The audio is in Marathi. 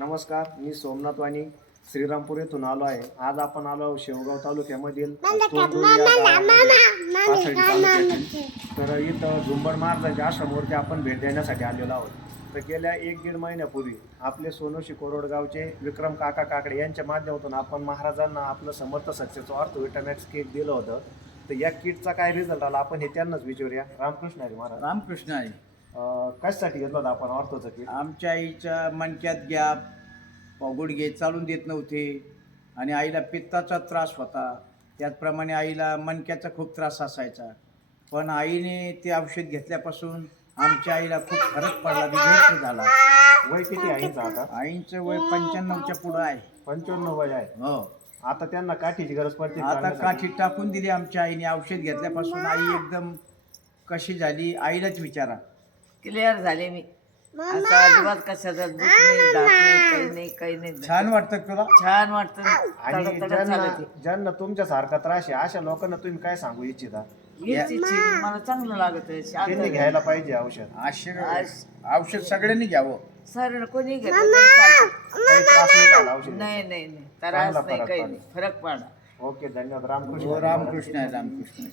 नमस्कार, मी सोमनाथ वाणी श्रीरामपूर येथून आलो आहे. आज आपण आलो शेवगाव तालुक्यामधील तोंडुळी या गावामध्ये, पाथर्डी तालुक्यातील. तर इथं झुंबड महाराजांच्या आश्रमावरती आपण भेट देण्यासाठी आलेलो आहोत. तर गेल्या 1-1.5 महिन्यापूर्वी आपले सोनोशी कोरोडगावचे विक्रम काका काकडे यांच्या माध्यमातून आपण महाराजांना आपलं समर्थ सक्सेसचं ऑर्थोविटामॅक्स किट दिलं होतं. तर या किटचा काय रिझल्ट आला आपण हे त्यांनाच विचारूया. रामकृष्ण हरी महाराज. रामकृष्ण आहे. कशासाठी घेतलं होतं आपण ऑर्थोचं किट? आमच्या आईच्या मणक्यात गॅप, गुडघे चालून देत नव्हते आणि आईला पित्ताचा त्रास होता. त्याचप्रमाणे आईला मणक्याचा खूप त्रास असायचा. पण आईने ते औषध घेतल्यापासून आमच्या आईला खूप फरक पडला, रिझल्ट झाला. वय किती आईंचं आता? आईचं वय 95च्या पुढं आहे. 95 वय आहे. हो. आता त्यांना काठीची गरज पडते आता चालण्यासाठी? काठी टाकून दिली आमच्या आईने. औषध घेतल्यापासून आई एकदम कशी झाली आईलाच विचारा. क्लिअर झाले मी. आता अजिबात कशाचा दुख नाही, दात नाही, काही नाही. छान वाटतं तुला? छान वाटतं. आणि तडतडत चालत ज्यांना तुमच्यासारखा त्रास आहे अशा लोकांना तुम्ही काय सांगू इच्छिता? मला चांगलं लागत त्यांनी घ्यायला पाहिजे औषध. औषध सगळ्यांनी घ्यावं. सर कोणी घेतलं तरी चालतं. काही त्रास नाही झाला औषध? नाही त्रास चांगला नाही, फरक काही पडला. नाही, फरक पडला. ओके, धन्यवाद. रामकृष्ण. रामकृष्ण आहे. रामकृष्ण.